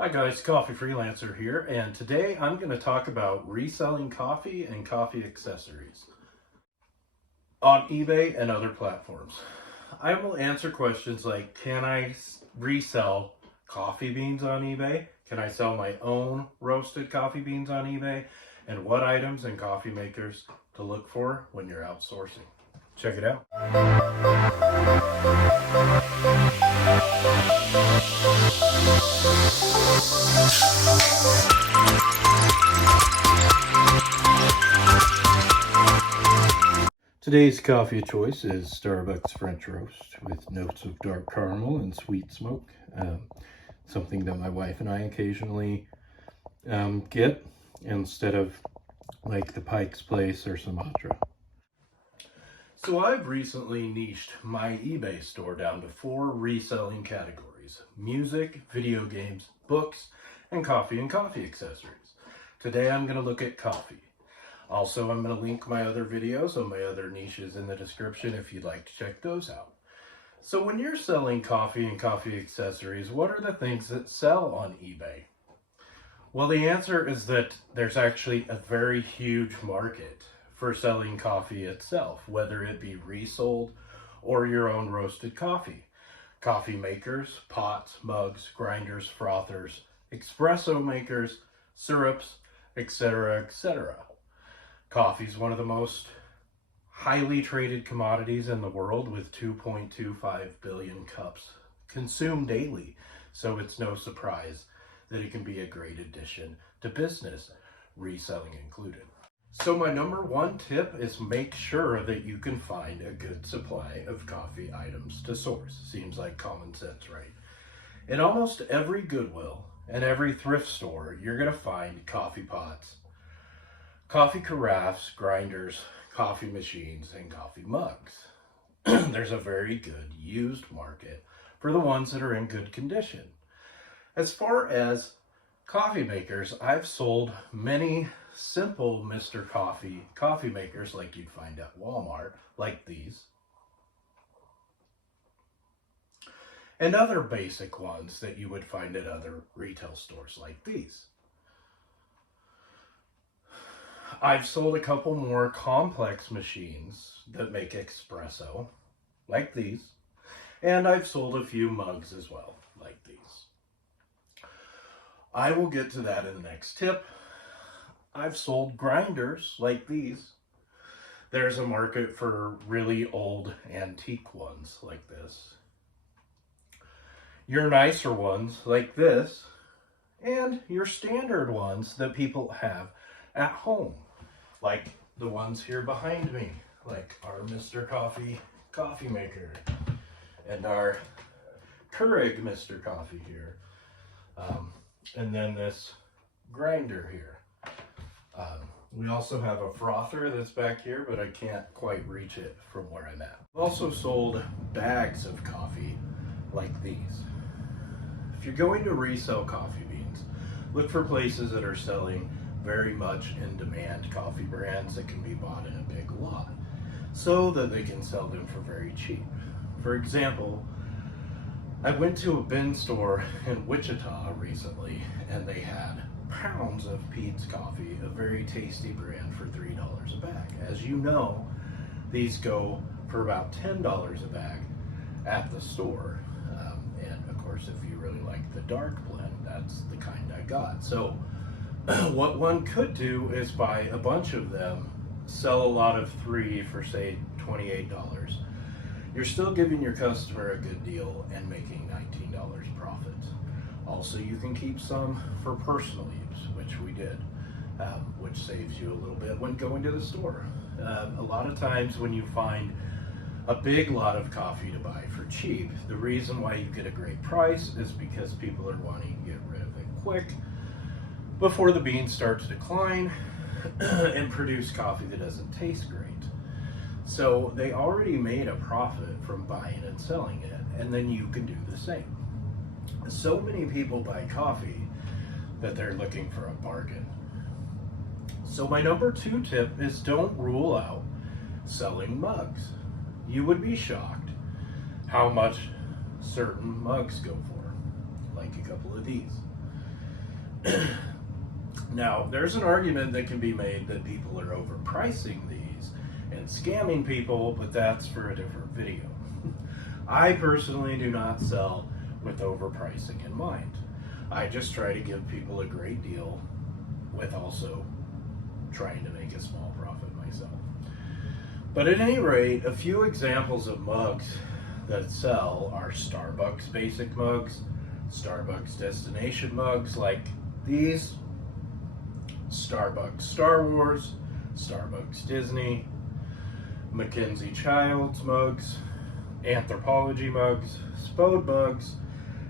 Hi guys, Coffee Freelancer here, and today I'm going to talk about reselling coffee and coffee accessories on eBay and other platforms. I will answer questions like, can I resell coffee beans on eBay? Can I sell my own roasted coffee beans on eBay? And what items and coffee makers to look for when you're outsourcing. Check it out. Today's coffee of choice is Starbucks French Roast with notes of dark caramel and sweet smoke. Something that my wife and I occasionally get instead of like the Pike's Place or Sumatra. So I've recently niched my eBay store down to 4 reselling categories: music, video games, books, and coffee accessories. Today I'm going to look at coffee. Also, I'm going to link my other videos on my other niches in the description if you'd like to check those out. So when you're selling coffee and coffee accessories, what are the things that sell on eBay? Well, the answer is that there's actually a very huge market for selling coffee itself, whether it be resold or your own roasted coffee. Coffee makers, pots, mugs, grinders, frothers, espresso makers, syrups, etc., etc. Coffee is one of the most highly traded commodities in the world, with 2.25 billion cups consumed daily, so it's no surprise that it can be a great addition to business, reselling included. So my number one tip is make sure that you can find a good supply of coffee items to source. Seems like common sense, right? In almost every Goodwill and every thrift store, you're going to find coffee pots, coffee carafes, grinders, coffee machines, and coffee mugs. There's a very good used market for the ones that are in good condition. As far as coffee makers, I've sold many simple Mr. Coffee makers like you'd find at Walmart, like these, and other basic ones that you would find at other retail stores like these. I've sold a couple more complex machines that make espresso, like these, and I've sold a few mugs as well, like these. I will get to that in the next tip. I've sold grinders like these. There's a market for really old antique ones like this, your nicer ones like this, and your standard ones that people have at home, like the ones here behind me, like our Mr. Coffee maker and our Keurig Mr. Coffee here, and then this grinder here. We also have a frother that's back here, but I can't quite reach it from where I'm at. I've also sold bags of coffee like these. If you're going to resell coffee beans, look for places that are selling very much in demand coffee brands that can be bought in a big lot, so that they can sell them for very cheap. For example, I went to a bin store in Wichita recently, and they had pounds of Pete's coffee, a very tasty brand, for $3 a bag. As you know, these go for about $10 a bag at the store. And of course, if you really like the dark blend, that's the kind I got. So what one could do is buy a bunch of them, sell a lot of 3 for say $28. You're still giving your customer a good deal and making $19 profit. Also, you can keep some for personal use, which we did, which saves you a little bit when going to the store. A lot of times when you find a big lot of coffee to buy for cheap, the reason why you get a great price is because people are wanting to get rid of it quick before the beans start to decline and produce coffee that doesn't taste great. So they already made a profit from buying and selling it, and then you can do the same. So many people buy coffee that they're looking for a bargain. So my number 2 tip is don't rule out selling mugs. You would be shocked how much certain mugs go for, like a couple of these. Now, there's an argument that can be made that people are overpricing these and scamming people, but that's for a different video. I personally do not sell with overpricing in mind. I just try to give people a great deal with also trying to make a small profit myself. But at any rate, a few examples of mugs that sell are Starbucks basic mugs, Starbucks destination mugs like these, Starbucks Star Wars, Starbucks Disney, Mackenzie Childs mugs, Anthropology mugs, Spode mugs,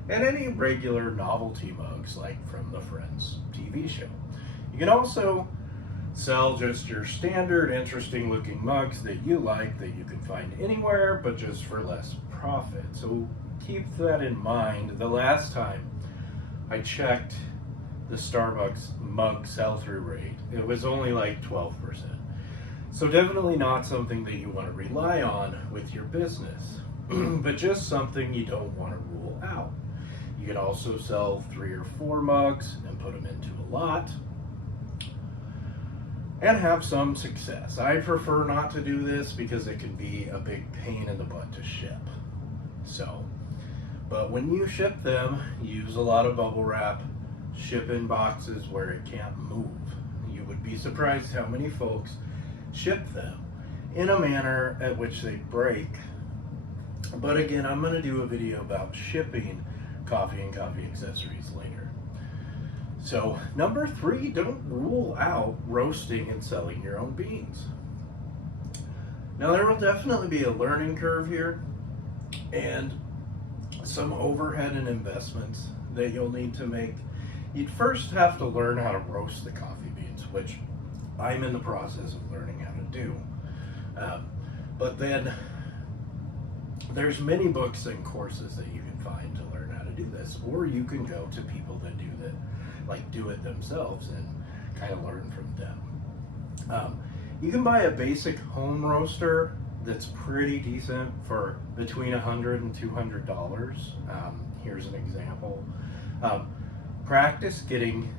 and any regular novelty mugs like from the Friends TV show. You can also sell just your standard interesting looking mugs that you like that you can find anywhere but just for less profit. So keep that in mind. The last time I checked the Starbucks mug sell-through rate, it was only like 12%. So definitely not something that you want to rely on with your business, but just something you don't want to rule out. You can also sell 3 or 4 mugs and put them into a lot and have some success. I prefer not to do this because it can be a big pain in the butt to ship. But when you ship them, use a lot of bubble wrap, ship in boxes where it can't move. You would be surprised how many folks ship them in a manner at which they break. But again, I'm going to do a video about shipping coffee and coffee accessories later. So number 3, don't rule out roasting and selling your own beans. Now there will definitely be a learning curve here and some overhead and investments that you'll need to make. You'd first have to learn how to roast the coffee beans, which I'm in the process of learning how to do. But then there's many books and courses that you can find to learn how to do this, or you can go to people that do it themselves and kind of learn from them. You can buy a basic home roaster that's pretty decent for between $100 and $200. Here's an example. Practice getting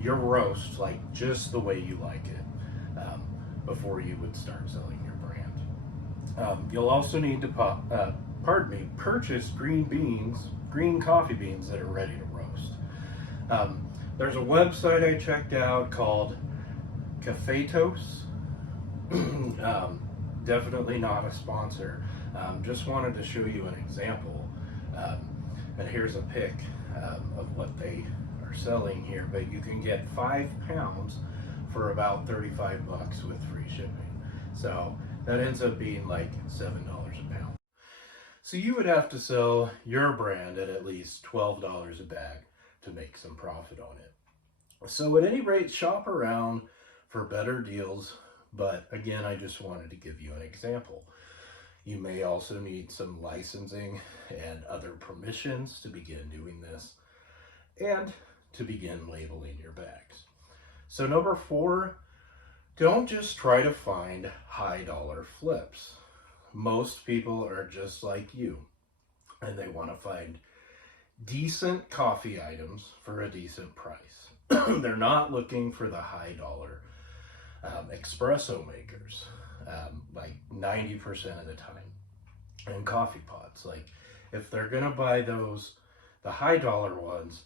your roast like just the way you like it before you would start selling your brand. You'll also need to purchase green coffee beans that are ready to roast. There's a website I checked out called Cafetos. Definitely not a sponsor. Just wanted to show you an example. And here's a pic of what they are selling here. But you can get 5 pounds for about 35 bucks with free shipping. So that ends up being like $7 a pound. So you would have to sell your brand at least $12 a bag to make some profit on it. So at any rate, shop around for better deals. But again, I just wanted to give you an example. You may also need some licensing and other permissions to begin doing this and to begin labeling your bags. So number 4, don't just try to find high dollar flips. Most people are just like you and they want to find decent coffee items for a decent price. They're not looking for the high dollar espresso makers, like 90% of the time, and coffee pots. Like if they're gonna buy those, the high dollar ones,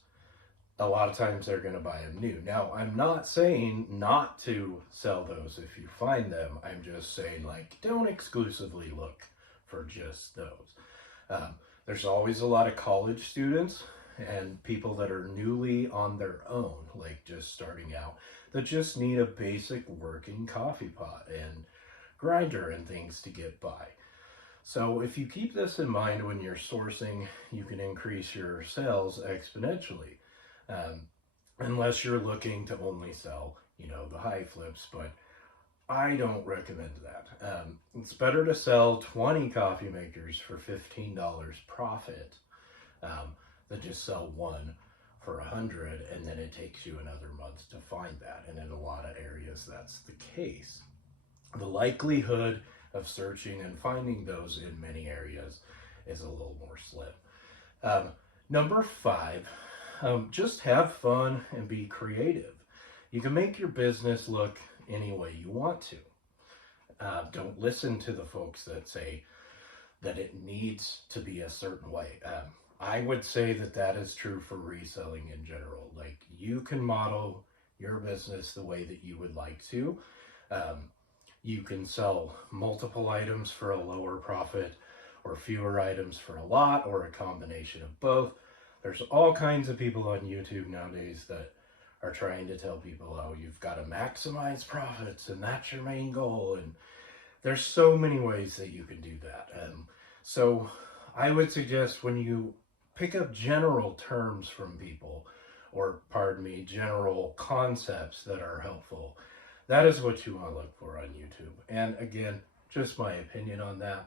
a lot of times they're gonna buy them new. Now, I'm not saying not to sell those if you find them. I'm just saying, like, don't exclusively look for just those. There's always a lot of college students and people that are newly on their own, like just starting out, that just need a basic working coffee pot and grinder and things to get by. So if you keep this in mind when you're sourcing, you can increase your sales exponentially. Unless you're looking to only sell, the high flips, but I don't recommend that. It's better to sell 20 coffee makers for $15 profit than just sell one for 100 and then it takes you another month to find that. And in a lot of areas, that's the case. The likelihood of searching and finding those in many areas is a little more slim. Number 5, just have fun and be creative. You can make your business look any way you want to. Don't listen to the folks that say that it needs to be a certain way. I would say that that is true for reselling in general. Like, you can model your business the way that you would like to. You can sell multiple items for a lower profit, or fewer items for a lot, or a combination of both. There's all kinds of people on YouTube nowadays that are trying to tell people, oh, you've got to maximize profits and that's your main goal. And there's so many ways that you can do that. So I would suggest, when you pick up general terms from people, or pardon me, general concepts that are helpful, that is what you want to look for on YouTube. And again, just my opinion on that.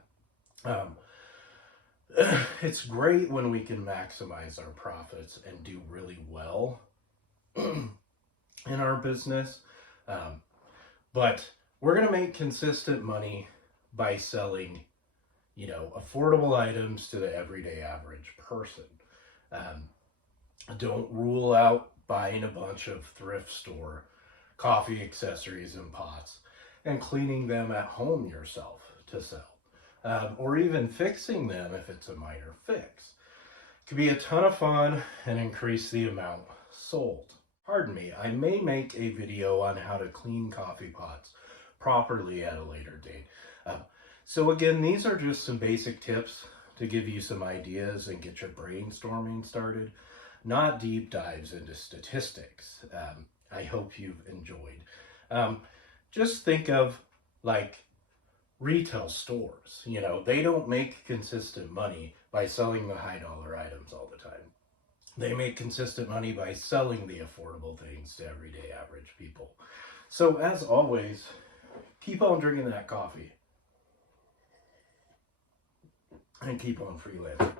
It's great when we can maximize our profits and do really well in our business. But we're going to make consistent money by selling, affordable items to the everyday average person. Don't rule out buying a bunch of thrift store coffee accessories and pots and cleaning them at home yourself to sell. Or even fixing them if it's a minor fix. It could be a ton of fun and increase the amount sold. Pardon me, I may make a video on how to clean coffee pots properly at a later date. So again, these are just some basic tips to give you some ideas and get your brainstorming started, not deep dives into statistics. I hope you've enjoyed. Just think of like retail stores. They don't make consistent money by selling the high dollar items all the time. They make consistent money by selling the affordable things to everyday average people. So as always, keep on drinking that coffee and keep on freelancing.